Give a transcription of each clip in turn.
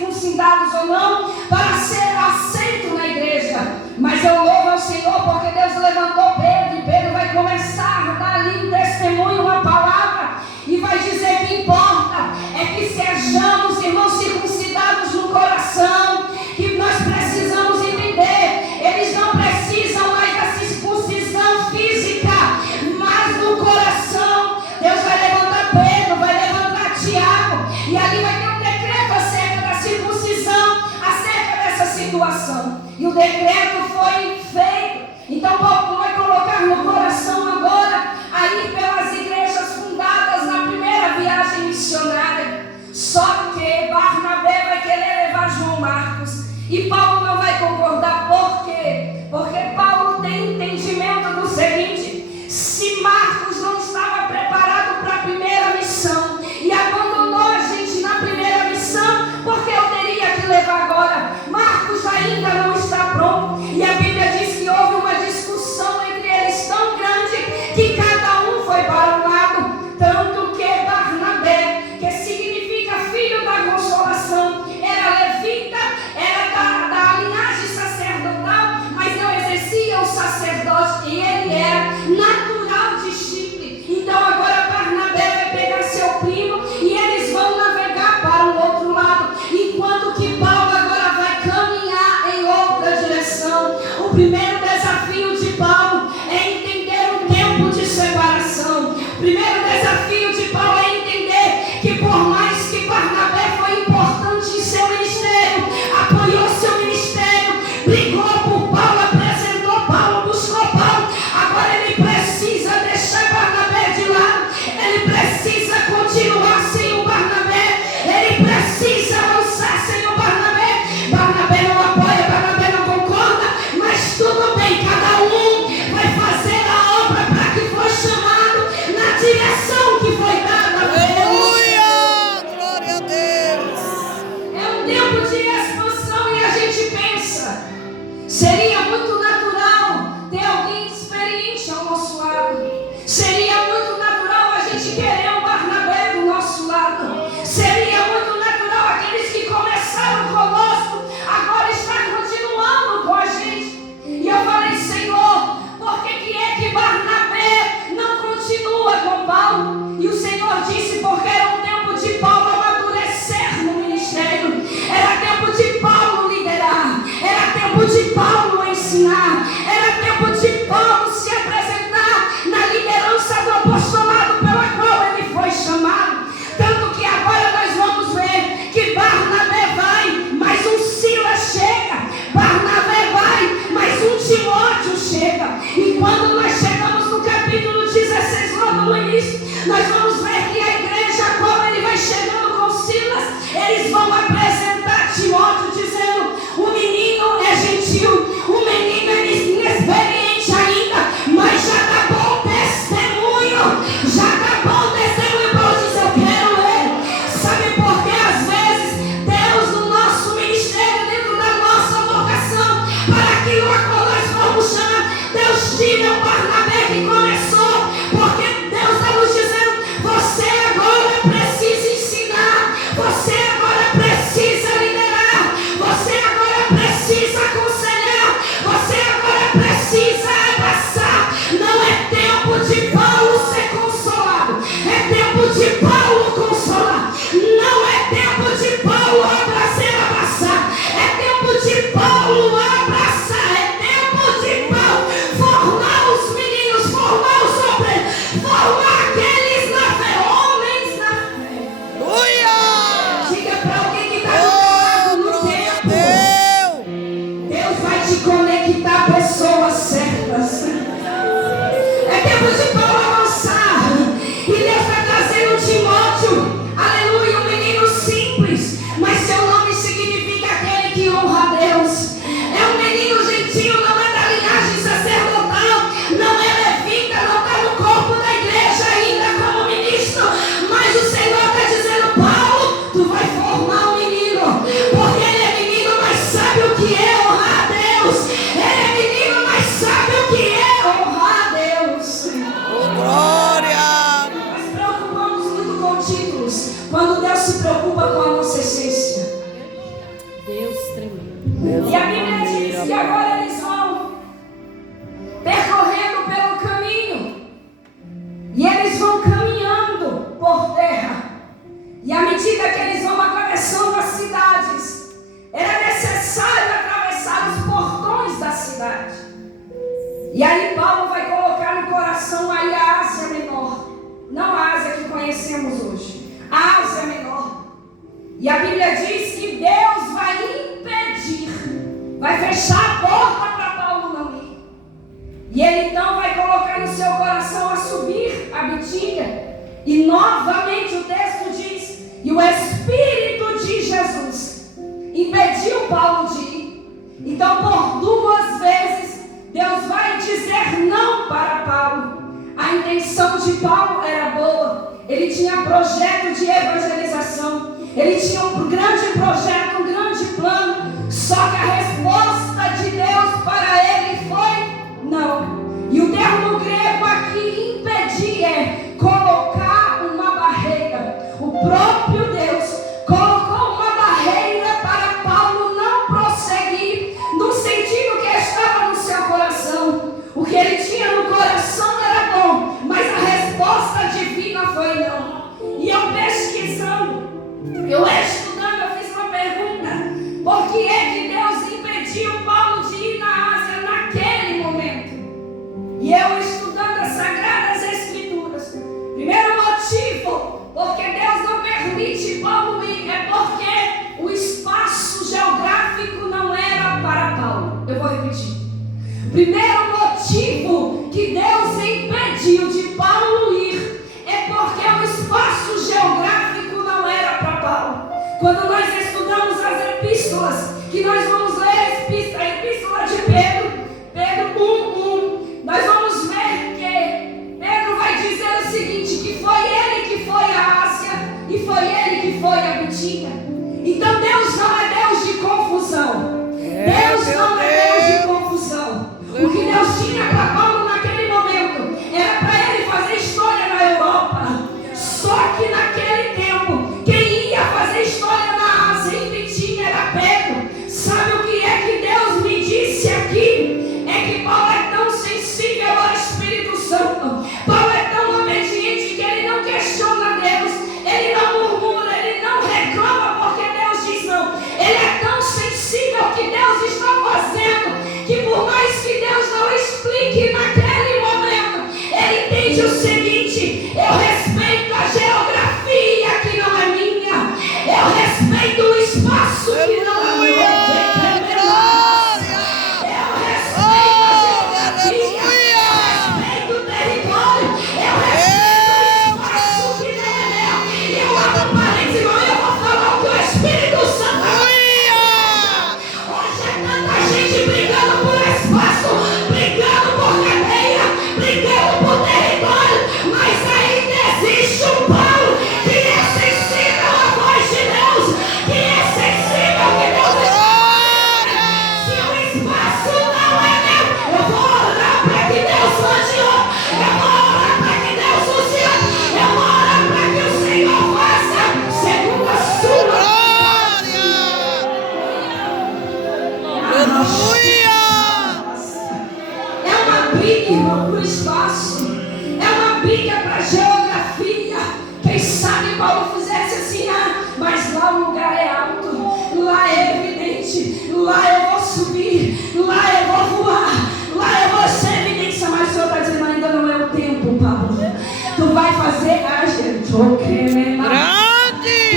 circuncidados ou não, para ser aceito na igreja. Mas eu louvo ao Senhor porque Deus levantou Pedro, e Pedro vai começar a dar ali um testemunho, uma palavra, e vai dizer que importa é que sejamos, irmãos, circuncidados no coração, que nós precisamos entender, eles não precisam mais da circuncisão física, mas do coração. Deus vai levantar Pedro, vai levantar Tiago, e ali vai ter um decreto acerca da circuncisão, acerca dessa situação. E o decreto foi feito. Então Paulo vai colocar no coração agora a ir pelas igrejas fundadas na primeira viagem missionária. Só que Barnabé vai querer levar João Marcos, e Paulo não vai concordar. Por quê? Porque Paulo tem entendimento do seguinte: se Marcos não estava preparado para a primeira missão e abandonou a gente na primeira missão, porque eu teria que levar agora? Marcos ainda não está pronto. E a Bíblia diz que houve uma discussão entre eles tão grande que cada um foi para um lado. Tanto que Barnabé, que significa filho da consolação, era levita, era da linhagem sacerdotal, mas não exercia o sacerdócio, e ele era natural de Chipre. Então agora Barnabé vai pegar seu primo e eles vão navegar para o outro lado, enquanto que Paulo agora vai caminhar em outra direção. O primeiro desafio de Paulo é entender o tempo de separação. O primeiro desafio de Paulo é entender que por mais que Barnabé foi importante em seu ministério, apoiou seu ministério, brigou por Paulo, apresentou Paulo, buscou Paulo, agora ele precisa deixar Barnabé de lado, ele precisa continuar sem o Barnabé, ele precisa avançar sem o Barnabé. Barnabé não apoia, Barnabé não concorda, mas tudo bem, cada um vai fazer a obra para que foi chamado, na direção que foi dada a Deus. Aleluia! Glória a Deus! É um tempo de expansão e a gente pensa, seria muito natural ter alguém experiente ao nosso lado. Seria muito natural a gente querer um Barnabé do nosso lado. Seria muito natural aqueles que começaram conosco agora estar continuando com a gente. E eu falei: Senhor, por que é que Barnabé não continua com Paulo? E o Senhor disse: porque era um tempo de Paulo amadurecer no ministério, era tempo de Paulo liderar, era tempo de Paulo ensinar, era tempo de Paulo se apresentar na liderança do apostolado pela qual ele foi chamado. Tanto que agora nós vamos ver que Barnabé vai, mas um Silas chega, Barnabé vai, mas um Timóteo chega. E quando nós chegamos no capítulo 16, logo no início, nós vamos ver que a igreja a qual ele vai chegando com Silas, eles vão apresentar Timóteo dizendo: o menino é gentil, o menino é inexperiente ainda, mas já dá bom testemunho, já dá bom testemunho. Paulo diz: eu quero ele. Sabe por que às vezes Deus no nosso ministério, dentro da nossa vocação, para aquilo a qual nós vamos chamar, Deus tira o Barnabé que começou, porque Deus está nos dizendo: você agora precisa ensinar, você agora precisa liderar, você agora precisa aconselhar, você agora precisa abraçar. Não é tempo de Paulo ser consolado, é tempo de Paulo consolar. Não é tempo de Paulo abraçar, é tempo de Paulo abraçar, é tempo de Paulo formar os meninos, formar os obreiros, formar aqueles na fé, homens na fé. Aleluia! Diga para alguém que está do teu lado: no Glória a tempo, Deus! Deus vai te conectar a pessoas certas. É tempo de Paulo avançar. E Deus está trazendo Timóteo, aleluia, um menino simples, E à medida que eles vão atravessando as cidades, era necessário atravessar os portões da cidade. E aí Paulo vai colocar no coração aí a Ásia Menor. Não a Ásia que conhecemos hoje, a Ásia Menor. E a Bíblia diz que Deus vai impedir, vai fechar a porta para Paulo não ir. E ele então vai colocar no seu coração a subir a Bitínia. E novamente o texto diz, e o Espírito de Jesus impediu Paulo de ir. Então por 2 vezes Deus vai dizer não para Paulo. A intenção de Paulo era boa. Ele tinha projeto de evangelização. Ele tinha um grande projeto, um grande plano. Só que a resposta de Deus para ele foi não. E o termo grego aqui, impedir, é colocar uma barreira. O próprio Deus colocou uma barreira para Paulo não prosseguir no sentido que estava no seu coração. O que ele tinha no coração era bom, mas a resposta divina foi não. E eu pesquisando, eu estudando, eu fiz uma pergunta: por que é que Deus impediu Paulo de ir na Ásia naquele momento? E eu estudando as Sagradas Escrituras, primeiro motivo, porque Deus não permite Paulo ir, é porque o espaço geográfico não era para Paulo. Eu vou repetir. Primeiro motivo que Deus impediu de Paulo ir é porque o espaço geográfico não era para Paulo. Quando nós estudamos as epístolas, que nós vamos ler a epístola de Pedro 1:1, nós vamos ver que Pedro vai dizer o seguinte, que foi ele que foi à Ásia e foi ele que foi à Bitínia. Então Deus não é Deus de confusão. Deus não é Deus de confusão. O que Deus tinha para Paulo naquele momento era para ele fazer história na Europa. Só que naquele tempo, quem ia fazer história na Ásia e Bitínia era Pedro. Sabe o que é que Deus me disse aqui? É que Paulo é tão sensível ao Espírito Santo. Paulo é tão obediente que ele não questiona Deus. Ele não murmura, ele não reclama porque Deus diz não. Ele é tão sensível ao que Deus está fazendo, que por mais que Deus não explique naquele momento, ele entende o seguinte: eu respeito a geografia que não é minha, eu respeito o espaço que não é meu, eu respeito a geografia, eu respeito o território, eu respeito o espaço que não é meu. E eu abro parênteses, irmão, eu vou falar o que o Espírito Santo hoje é tanta gente brigando por espaço, brigando por cadeia, brigando por território, mas ainda existe um Paulo que é sensível à voz de Deus, que é sensível ao que Deus está fazendo. Se o espaço não é meu, eu vou orar para que Deus mande outro, eu vou orar para que Deus use outro, eu vou orar para que o Senhor faça segundo a sua. É uma briga, irmão, para o espaço. É uma briga para a geografia. Quem sabe Paulo fizesse assim, mas lá o lugar é alto, lá é evidente, lá eu vou subir, lá eu vou voar, lá eu vou ser evidência. Mas o Senhor está dizendo, ainda não é o tempo, Paulo. Tu vai fazer tu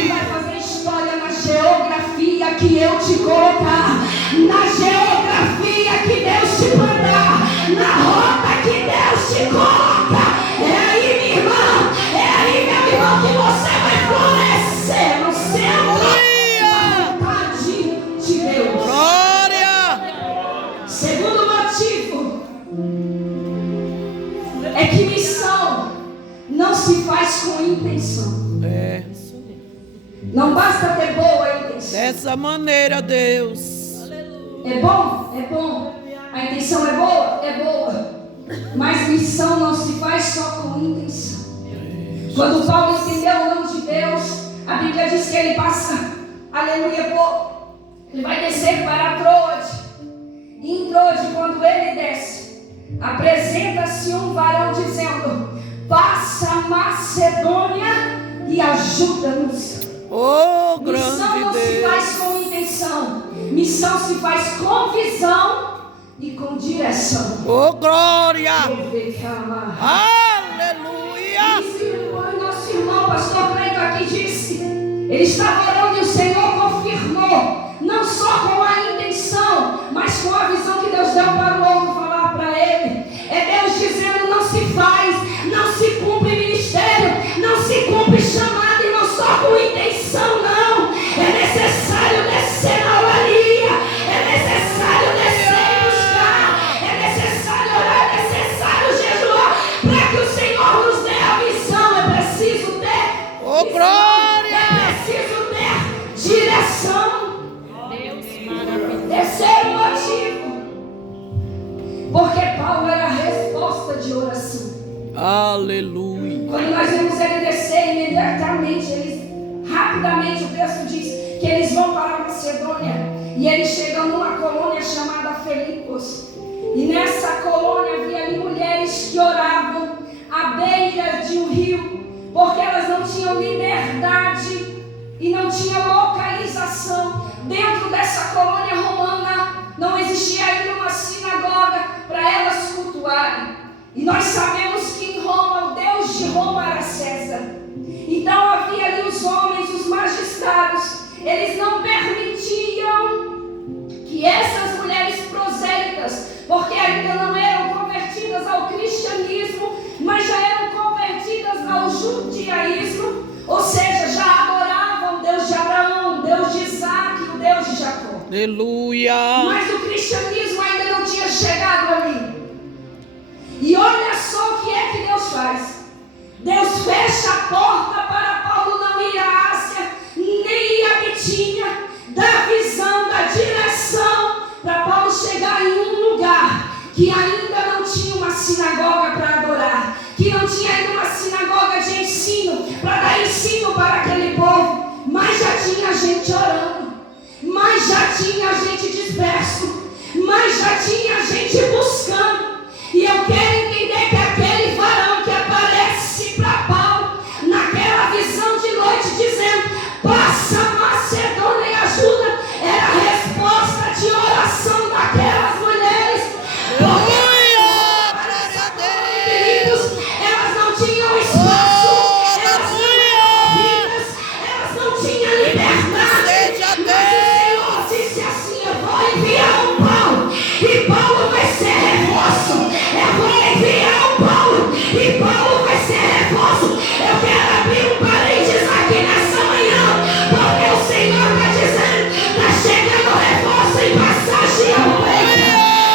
vai fazer história na geografia que eu te colocar, na geografia que Deus te mandar, na rota que Deus te coloca. É aí, minha irmã, é aí, meu irmão, que você vai florescer no céu, na vontade de Deus. Glória! Segundo motivo é que missão não se faz com intenção. Não basta ter boa intenção. Dessa maneira, Deus. É bom? É bom. A intenção é boa? É boa. Mas missão não se faz só com intenção. Quando Paulo entendeu o nome de Deus, a Bíblia diz que ele passa, aleluia, ele vai descer para Troade. E em Troade, quando ele desce, apresenta-se um varão dizendo: passa a Macedônia e ajuda-nos. oração se faz com visão e com direção. Oh, glória! Aleluia! Nosso irmão, pastor Cleito, aqui disse, ele estava orando e o Senhor confirmou, não só com a intenção, mas com a visão que Deus deu para o outro falar para ele. É Deus dizendo, não se faz, não se cumpre ministério, não se cumpre chamado, e não só com intenção, não. É necessário descer na oraria, é necessário descer e buscar, é necessário orar, é necessário jejuar, para que o Senhor nos dê a visão. É preciso ter Oh, glória! é preciso ter direção. Terceiro motivo, porque Paulo era a resposta de oração. Aleluia! Quando nós vemos ele descer, imediatamente, rapidamente o texto diz que eles vão para a Macedônia e eles chegam numa colônia chamada Filipos. E nessa colônia havia ali mulheres que oravam à beira de um rio, porque elas não tinham liberdade e não tinham localização. Dentro dessa colônia romana não existia ainda uma sinagoga para elas cultuarem. E nós sabemos que em Roma, o Deus de Roma era César. Então havia ali os homens, os magistrados, eles não permitiam que essas mulheres prosélitas, porque ainda não eram convertidas ao cristianismo, mas já eram convertidas ao judaísmo, ou seja, já adoravam o Deus de Abraão, o Deus de Isaac, o Deus de Jacó. Aleluia! Mas o cristianismo ainda não tinha chegado ali. E olha só o que é que Deus faz. Deus fecha a porta para Paulo não ir à Ásia, nem ir à Bitínia, dá visão, dá direção para Paulo chegar em um lugar que ainda não tinha uma sinagoga para adorar, que não tinha ainda uma sinagoga de ensino, para dar ensino para aquele povo, mas já tinha gente orando, mas já tinha gente disperso, mas já tinha gente buscando. E eu quero entender que aquele varão que aparece para Paulo, naquela visão de noite, dizendo, passa Macedônia e ajuda, era a resposta de oração daquelas mulheres. Elas não tinham espaço, elas não eram ouvidas, elas não tinham liberdade. Mas o Senhor disse assim, eu vou enviar um Paulo, e Paulo vai ser reforço. Eu vou enviar um Paulo, e Paulo vai ser reforço. Eu quero abrir um parênteses aqui nessa manhã, porque o Senhor está dizendo, está chegando reforço em passagem ao peito.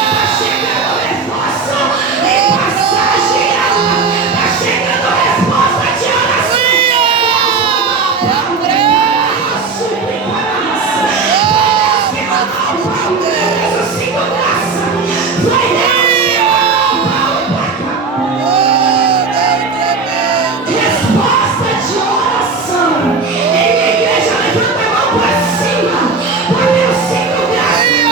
Está chegando reforço em passagem alta. Está chegando resposta de oração. Resposta de oração. Em igreja, levanta a mão para cima, porque eu sinto graça.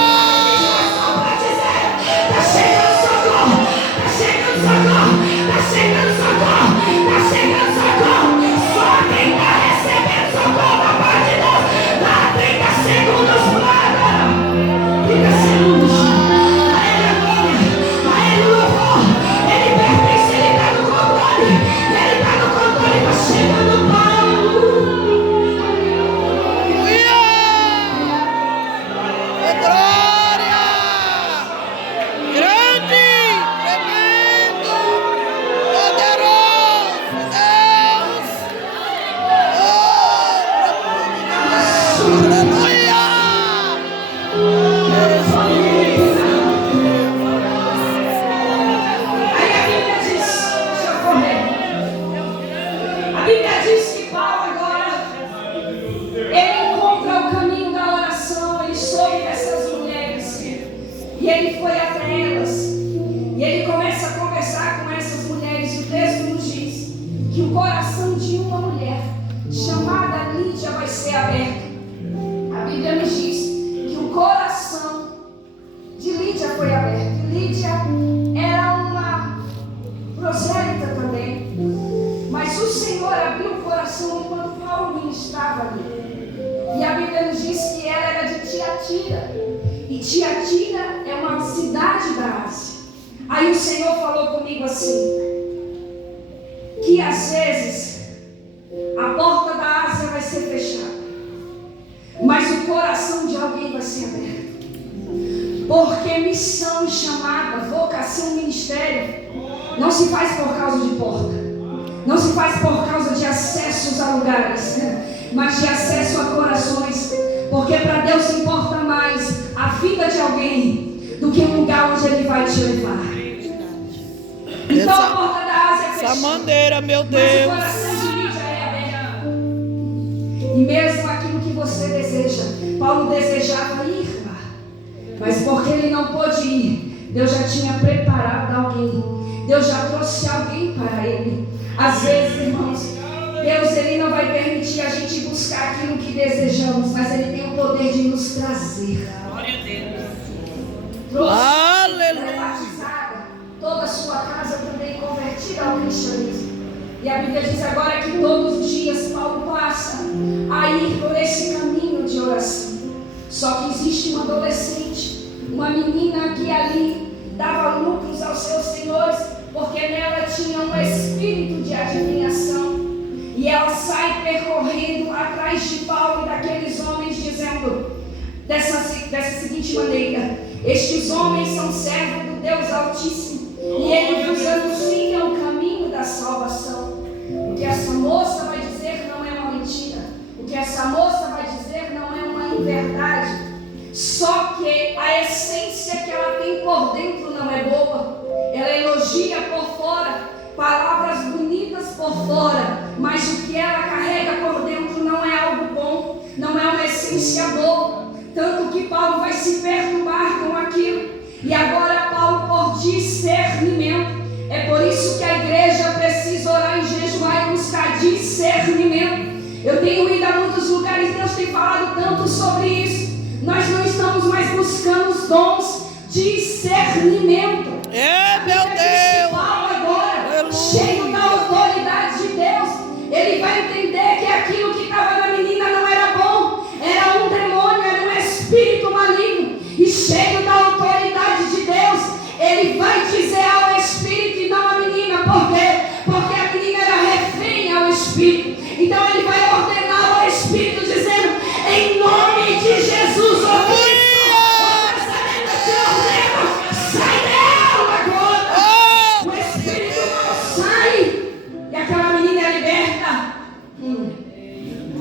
Para dizer, está chegando socorro, está chegando socorro, está chegando socorro, está chegando socorro. Só quem está recebendo socorro da parte de Deus, dá 30 segundos para. 30 segundos. A ele a glória, a ele o louvor. Ele pertence, ele está no controle. Ele está no controle, está chegando Paulo. Glória! Grande, tremendo, poderoso Deus! Aleluia! Aí a Bíblia diz, deixa eu correr. A Bíblia diz que Paulo agora, ele encontra o caminho da oração, ele soube dessas mulheres, e ele foi até elas, e ele começa a conversar com essas mulheres, e o texto nos diz que o coração de uma mulher, chamada Lídia, vai ser aberto. A Bíblia nos diz que o coração de Lídia foi aberto. E Lídia era uma prosélita também. Mas o Senhor abriu o coração enquanto Paulo ministrava ali. E a Bíblia nos diz que ela era de Tiatira. E Tiatira é uma cidade da Ásia. Aí o Senhor falou comigo assim, que às vezes a porta da Ásia vai ser fechada, mas o coração de alguém vai ser aberto. Porque missão, chamada, vocação, ministério não se faz por causa de porta, não se faz por causa de acessos a lugares, mas de acesso a corações. Porque para Deus importa mais a vida de alguém do que o lugar onde Ele vai te levar. Então a porta da Ásia é fechada, Essa maneira, meu mas Deus. o coração de mim já é aberto. E mesmo aquilo que você deseja, Paulo desejava ir lá, mas porque ele não pôde ir, Deus já tinha preparado alguém, Deus já trouxe alguém para ele. Às vezes, irmãos, Deus ele não vai permitir a gente buscar aquilo que desejamos, mas Ele tem o poder de nos trazer. Glória a Deus. Trouxe, Aleluia. é batizada, toda a sua casa também convertida ao cristianismo. E a Bíblia diz agora que todos os dias Paulo passa a ir por esse caminho de oração. Só que existe uma adolescente, uma menina que ali dava lucros aos seus senhores, porque nela tinha um espírito de adivinhação. E ela sai percorrendo atrás de Paulo e daqueles homens, dizendo dessa seguinte maneira: estes homens são servos do Deus Altíssimo, e Ele vos anuncia o caminho da salvação. O que essa moça vai dizer não é uma mentira, o que essa moça vai dizer não é uma inverdade. Só que a essência que ela tem por dentro não é boa. Ela elogia por fora, palavras bonitas por fora, mas o que ela carrega por dentro não é algo bom, não é uma essência boa. Tanto que Paulo vai se perturbar com aquilo. E agora Paulo, por discernimento, é por isso que a igreja precisa orar e jejuar e buscar discernimento. Eu tenho ido a muitos lugares, Deus tem falado tanto sobre isso. Nós não estamos mais buscando os dons, discernimento. É, meu Deus. Paulo agora, Aleluia. cheio da autoridade de Deus, ele vai entender que aquilo que estava na menina não era bom, era um demônio, era um espírito maligno. E cheio da autoridade de Deus, ele vai dizer ao espírito e não à menina. Por quê? Porque a menina era refém ao espírito. Então ele vai ordenar ao espírito, dizendo: em nome de Jesus, sai dela agora. O espírito não sai. E aquela menina é liberta.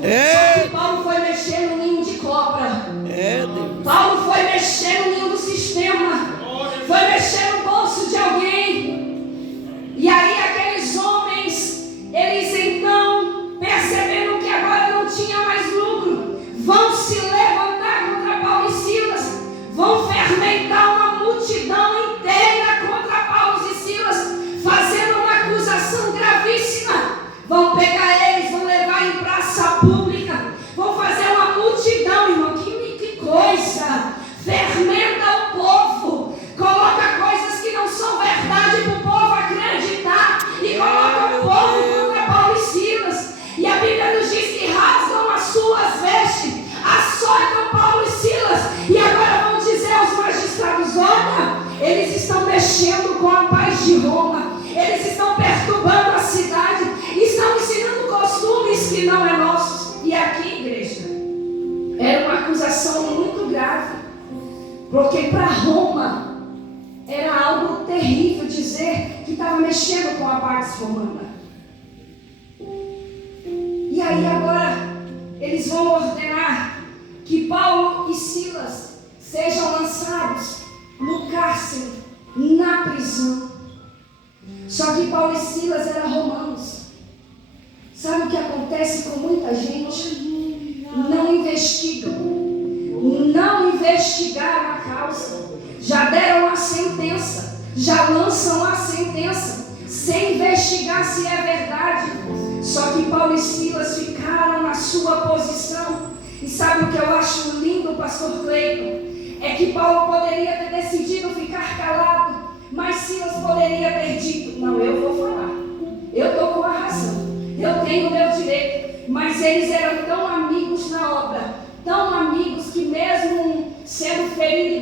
Só que Paulo foi mexer no ninho de cobra. Deus. Paulo foi mexer no ninho do sistema. Foi mexer no bolso de alguém. E aí aqueles homens, eles então, percebendo que agora não tinha mais lucro, vão se levantar contra Paulo e Silas, vão fermentar uma multidão inteira contra Paulo e Silas, fazendo uma acusação gravíssima. Vão pegar eles, vão levar em praça pública, vão fazer uma multidão, irmão. Que coisa! Fermenta o povo, coloca coisas que não são verdade para o povo acreditar e coloca o povo contra Paulo e Silas. E a Bíblia nos diz que rasgam as suas vestes, açoitam Paulo e Silas, e agora vão dizer aos magistrados: olha, eles estão mexendo com a paz de Roma, eles estão perturbando a cidade, estão ensinando costumes que não é nossos. E aqui, igreja, era uma acusação muito grave, porque para Roma era algo terrível dizer que estava mexendo com a paz romana. E aí agora eles vão ordenar que Paulo e Silas sejam lançados no cárcere, na prisão. Só que Paulo e Silas eram romanos. Sabe o que acontece com muita gente? Não investigam, não investigaram a causa, já deram a sentença, já lançam a sentença, sem investigar se é verdade. Só que Paulo e Silas ficaram na sua posição. E sabe o que eu acho lindo, pastor Cleiton? É que Paulo poderia ter decidido ficar calado, mas Silas poderia ter dito: não, eu vou falar, eu estou com a razão, eu tenho o meu direito. Mas eles eram tão amigos na obra, tão amigos, que mesmo sendo ferido e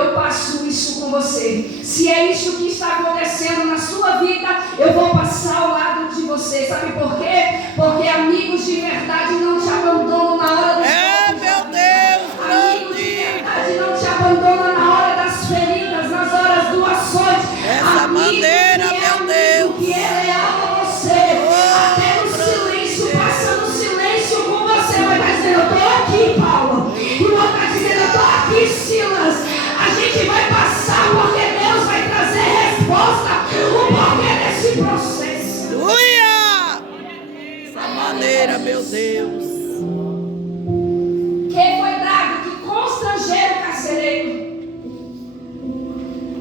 eu passo isso com você. Se é isso que está acontecendo na sua vida, eu vou passar ao lado de você. Sabe por quê? Porque amigos de verdade não te abandonam na hora dos Meu Deus, amigos de verdade não te abandonam na hora das feridas, nas horas do açoite. Essa maneira, meu Deus. Que é leal a você. Até no silêncio, passando silêncio com você. Vai estar dizendo, eu estou aqui, Paulo. E o outro está dizendo, eu estou aqui, Silas. A gente vai passar porque Deus vai trazer resposta. O porquê desse processo. Aleluia! Essa maneira, meu Deus. Quem foi Drago que constrangeram o carcereiro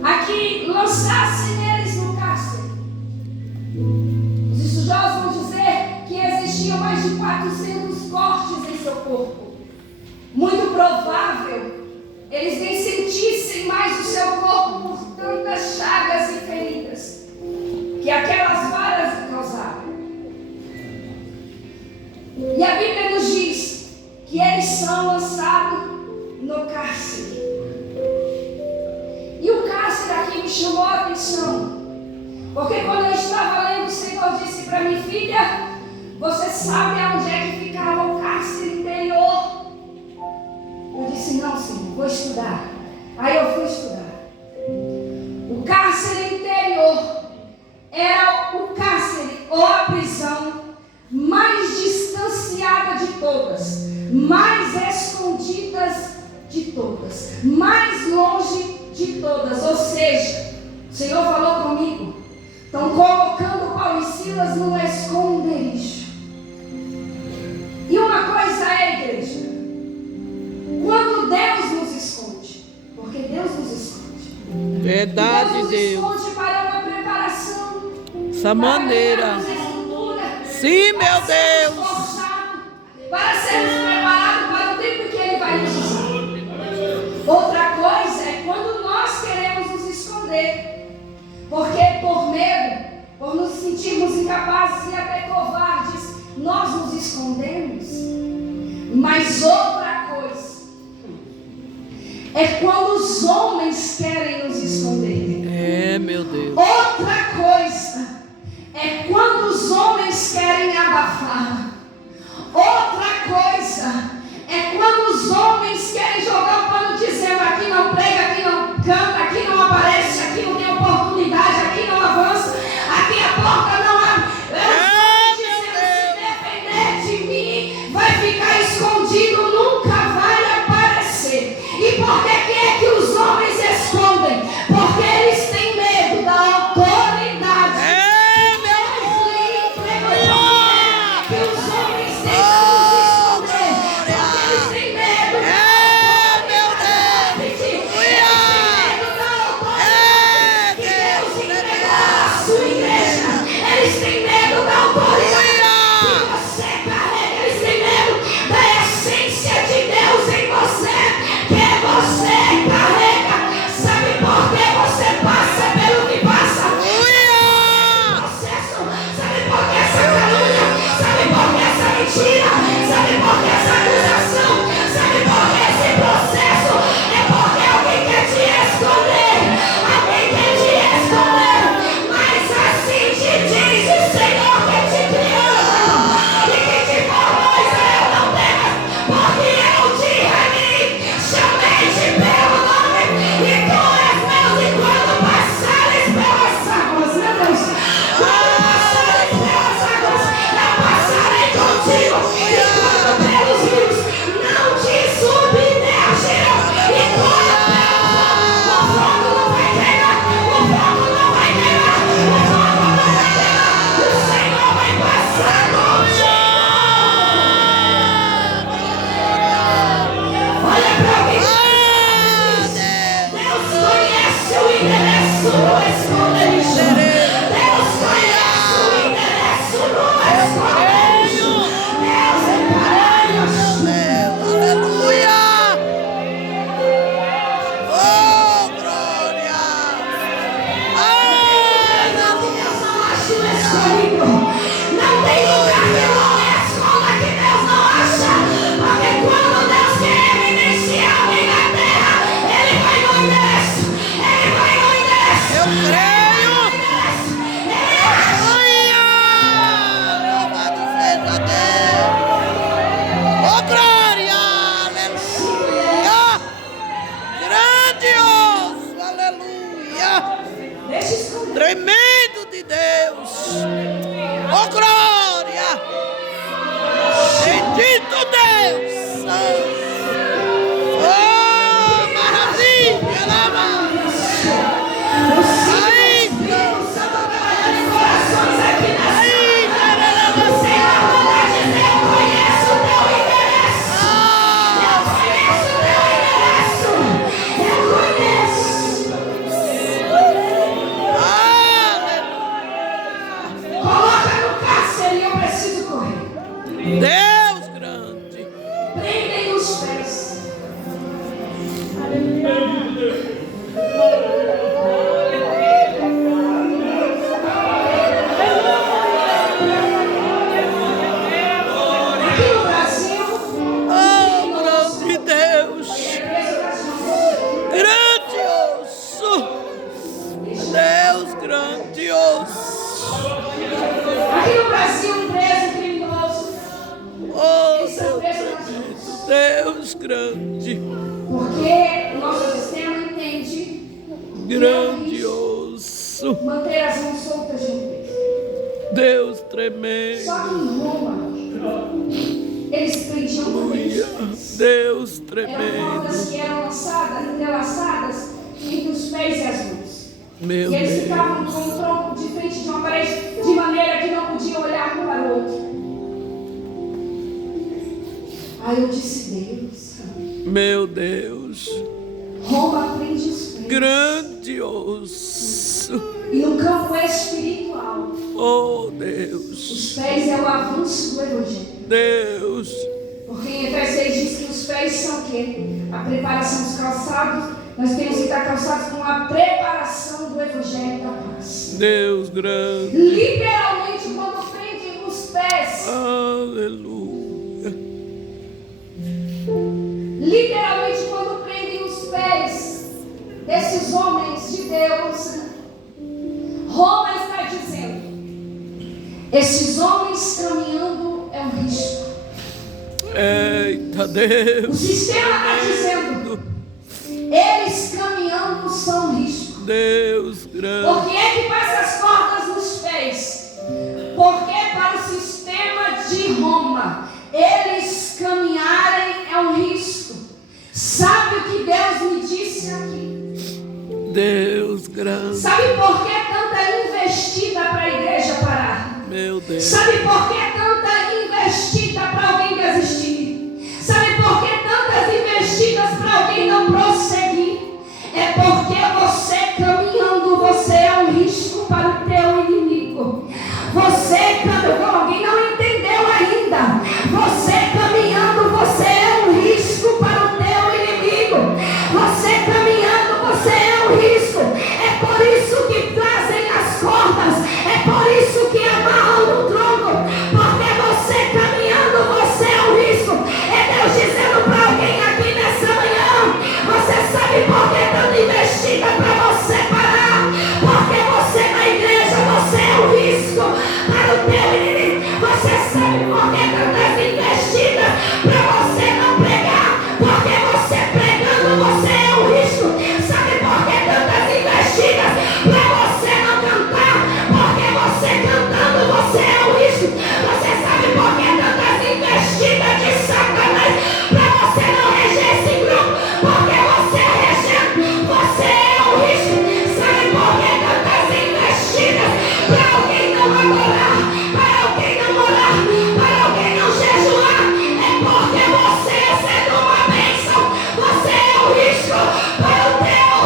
a que lançassem eles no cárcere? Os estudiosos vão dizer que existiam mais de 400 cortes em seu corpo. Muito provável eles nem sentissem mais o seu corpo por tantas chagas e feridas que aquelas varas causaram. E a Bíblia nos diz que eles são lançados no cárcere. E o cárcere aqui me chamou a atenção, porque quando eu estava lendo, o Senhor disse para mim, filha, você sabe aonde é que ficava o cárcere interior? Eu disse, não, Senhor, vou estudar. Aí eu fui estudar. O cárcere interior era o cárcere ou a prisão mais distanciada de todas, mais escondidas de todas, mais longe de todas. Ou seja, o Senhor falou comigo, estão colocando Paulo e Silas no esconderijo. E uma coisa é, igreja, quando Deus nos esconde, porque Deus nos esconde. Verdade, Deus nos Deus. esconde para uma preparação. Essa maneira. Sim, meu Deus. Para sermos preparados para o tempo que Ele vai nos usar. Outra coisa é quando nós queremos nos esconder. Porque por medo, por nos sentirmos incapazes e até covardes, nós nos escondemos. Mas outra coisa é quando os homens querem nos esconder. Meu Deus. Outra coisa é quando os homens querem abafar. Outra coisa é quando os homens querem jogar o pano dizendo, aqui não prega, aqui não canta, aqui não aparece, aqui não tem oportunidade, aqui não avança, aqui a porta não abre. Eu estou dizendo, se depender de mim, vai ficar escondido, nunca vai aparecer. E por que é que os homens escondem? Porque eles têm medo da autoridade. Que os tremendo de Deus. Oh, glória. Bendito Deus. Oh, maravilha, lama. Aí, Deus grande. Prendem os pés. Aqui no Brasil, Oh, grande Deus. Grandioso. Deus grandioso. aqui no Brasil, um preso criminoso. Oh, Deus tremendo. Deus grande. Porque o nosso sistema entende Grandioso. manter as mãos soltas de um preso. Deus tremendo. Só que em Roma, eles prendiam Aleluia. presos. Deus Eram tremendo. cordas que eram lançadas, entrelaçadas entre os pés e as mãos. Meu E eles Deus. ficavam com o tronco de frente de uma parede, de maneira que não podiam olhar um para o outro. Aí eu disse, Deus, Meu Deus. Roma prende os pés. Grandioso. E no campo espiritual, Oh, Deus. os pés é o avanço do Evangelho. Deus. Porque em Efésios diz que os pés são o quê? A preparação dos calçados. Nós temos que estar calçados com a preparação do Evangelho da paz. Deus grande. Literalmente, quando prendem os pés, Aleluia. literalmente, quando prendem os pés desses homens de Deus, Roma está dizendo: esses homens caminhando é um risco. Eita O Deus. sistema está dizendo: eles caminhando são um risco. Deus grande. Por que é que passa as cordas nos pés? Porque para o sistema de Roma, eles caminharem é um risco. Sabe o que Deus me disse aqui? Deus grande. Sabe por que tanta investida para a igreja parar? Meu Deus. Sabe por que tanta investida para alguém desistir? Sabe por que tantas investidas para alguém não prosseguir? É porque você caminhando, você é um risco para o teu inimigo. Você caminhando, alguém não entendeu ainda. Você caminhando, você é um risco para o teu inimigo. Você caminhando, você é um risco. É por isso que trazem as cordas. É por isso que amarram no tronco. Porque você caminhando, você é um risco. É Deus dizendo para alguém aqui nessa manhã: você sabe por que tanta investida para você parar? Porque você na igreja, você é um risco para o teu inimigo. Você sabe por que tantas investidas para você não pregar? Porque você pregando, você é um risco. Sabe por que tantas investidas para você não cantar? Porque você cantando, você é um risco. Você sabe por que tantas investidas de Satanás para você não reger esse grupo? Porque você é regendo, você é um risco. Sabe por que tantas investidas para alguém não adorar, para alguém não orar, para alguém não jejuar? É porque você sendo uma bênção, você é um risco para o teu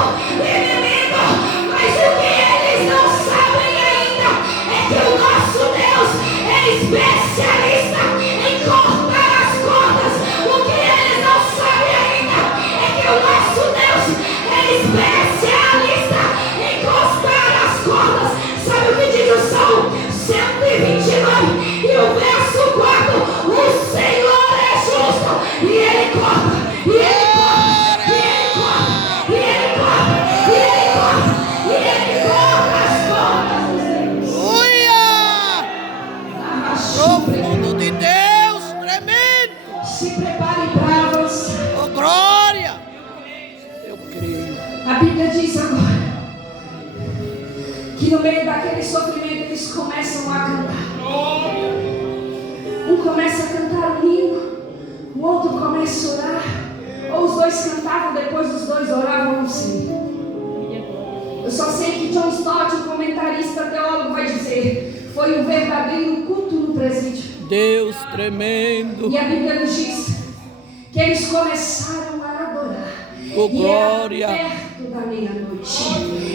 inimigo. Mas o que eles não sabem ainda é que o nosso Deus é especialista em cortar as cordas. O que eles não sabem ainda é que o nosso Deus é especialista em cortar as cordas. Sabe o que diz o Salmo 129 e o verso 4? O Senhor é justo e Ele corta, e Ele corta, e Ele corta, e Ele corta, e Ele corta, e Ele corta as cordas. Aleluia. Profundo de Deus. Tremendo. Se prepare para avançar. Oh, glória. Eu creio. A Bíblia diz agora que no meio daquele sofrimento eles começam a cantar. Um começa a cantar um hino, o outro começa a orar. Ou os dois cantavam, depois os dois oravam, não sei. Eu só sei que John Stott, o comentarista teólogo, vai dizer: foi um verdadeiro culto no presídio. Deus tremendo. E a Bíblia nos diz que eles começaram a adorar. Oh, e glória. era perto da meia-noite.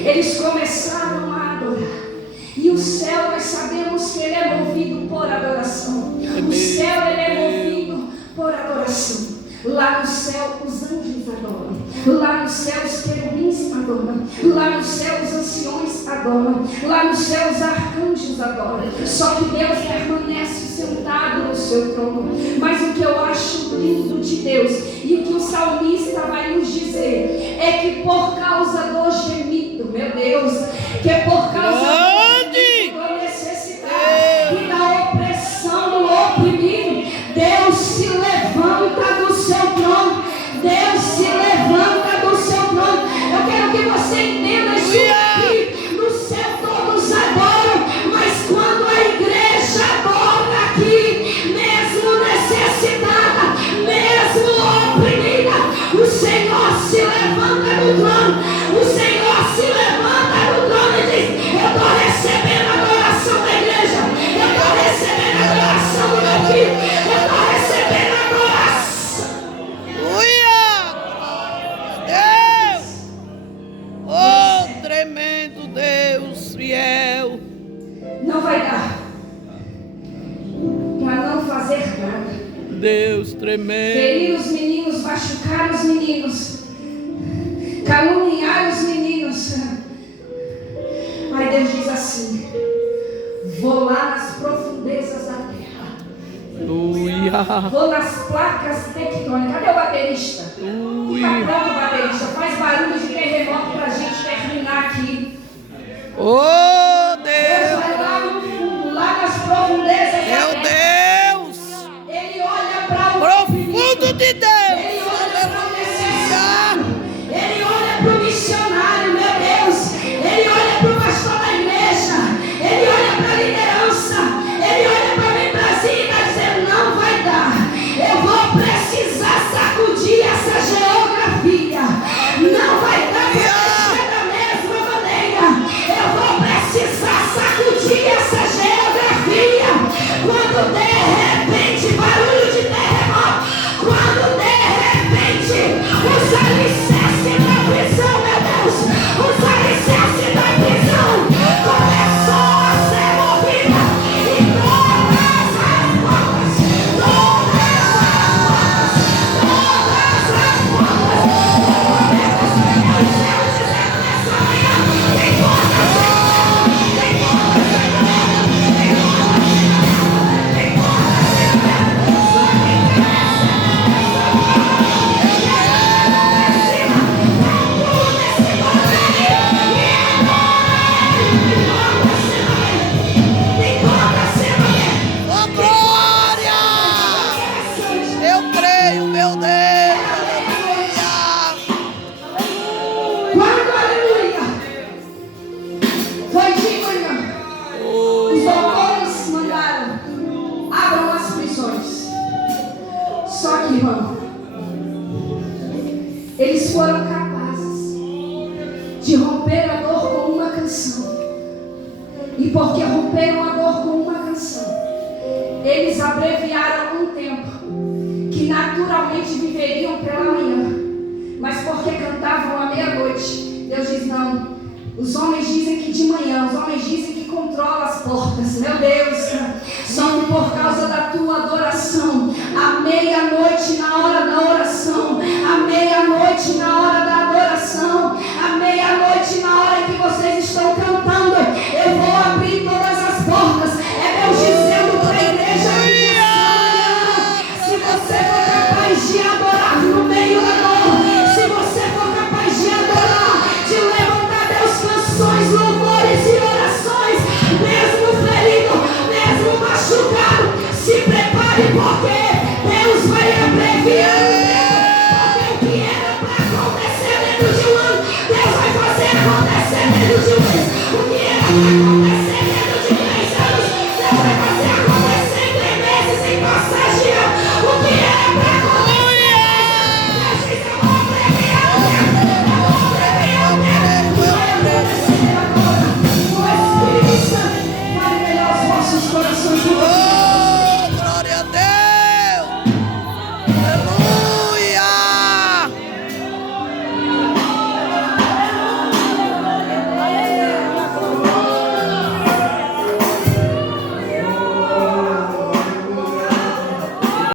Eles começaram a adorar. E o céu, nós sabemos que ele é movido por adoração. O céu, ele é movido por adoração. Lá no céu os anjos adoram. Lá no céu os querubins adoram. Lá no céu os anciões adoram. Lá no céu os arcanjos adoram. Só que Deus permanece sentado no seu trono. Mas o que eu acho lindo de Deus e o que o salmista vai nos dizer é que por causa do gemido, meu Deus, que é por causa da necessidade e da opressão do oprimido, Deus se levanta do seu trono. Deus se levanta do seu trono. Eu quero que você entenda isso aqui. No céu todos adoram, mas quando a igreja adora aqui, mesmo necessitada, mesmo oprimida, o Senhor se levanta do trono. O Senhor se levanta do trono e diz: eu estou recebendo a adoração da igreja. Eu estou recebendo a adoração do meu filho. Eu estou recebendo a adoração. Deus! Oh, tremendo Deus fiel. Não vai dar para não fazer nada. Deus tremendo. Ferir os meninos, machucar os meninos, caluniar os meninos. Aí Deus diz assim: vou lá nas profundezas da terra. Aleluia. Vou nas placas tectônicas. Cadê o baterista? Fica pronto, baterista. Faz barulho de terremoto para a gente terminar aqui. Oh, Deus Deus. vai lá no fundo, lá nas profundezas da Meu terra. Deus. Ele olha para o Profundo de Ele Deus. olha para o necessário. Ele olha para o missionário, meu Deus. Ele olha para o pastor da igreja. Ele olha para a liderança. Ele olha para mim, Brasil, e vai dizer: não vai dar. Eu vou precisar sacudir essa geografia. Não vai dar para ser da mesma maneira. Eu vou precisar sacudir essa geografia. Quando de repente, barulho de terremoto. Quando de repente, os alicerces da prisão, meu Deus, os alicerces da prisão começou a ser movida. E todas as portas, todas as portas, todas as portas, eu estou dizendo nessa manhã, tem portas, tem portas, tem portas, tem portas, só que Oh, glória. Eu creio, meu Deus. Aleluia. quando, aleluia, foi de manhã, os doutores mandaram: abram as prisões. Só que, irmão, eles foram capazes de romper a dor com uma canção. E porque romperam a dor com uma canção, eles abreviaram um tempo que naturalmente viveriam pela manhã. Mas porque cantavam à meia-noite, Deus diz: não. Os homens dizem que de manhã, os homens dizem que controla as portas. Meu Deus, só que por causa da tua adoração, à meia-noite na hora da oração, à meia-noite na hora da adoração, à meia-noite na hora que vocês estão cantando, eu vou abrir todas as portas. É Deus dizendo para a igreja nessa manhã: se você for capaz de adorar no meio da dor, se você for capaz de adorar, de levantar Deus canções, louvores e orações, mesmo ferido, mesmo machucado, se prepare, porque Deus vai abreviar